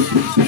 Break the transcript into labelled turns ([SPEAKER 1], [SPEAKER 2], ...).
[SPEAKER 1] Thank you.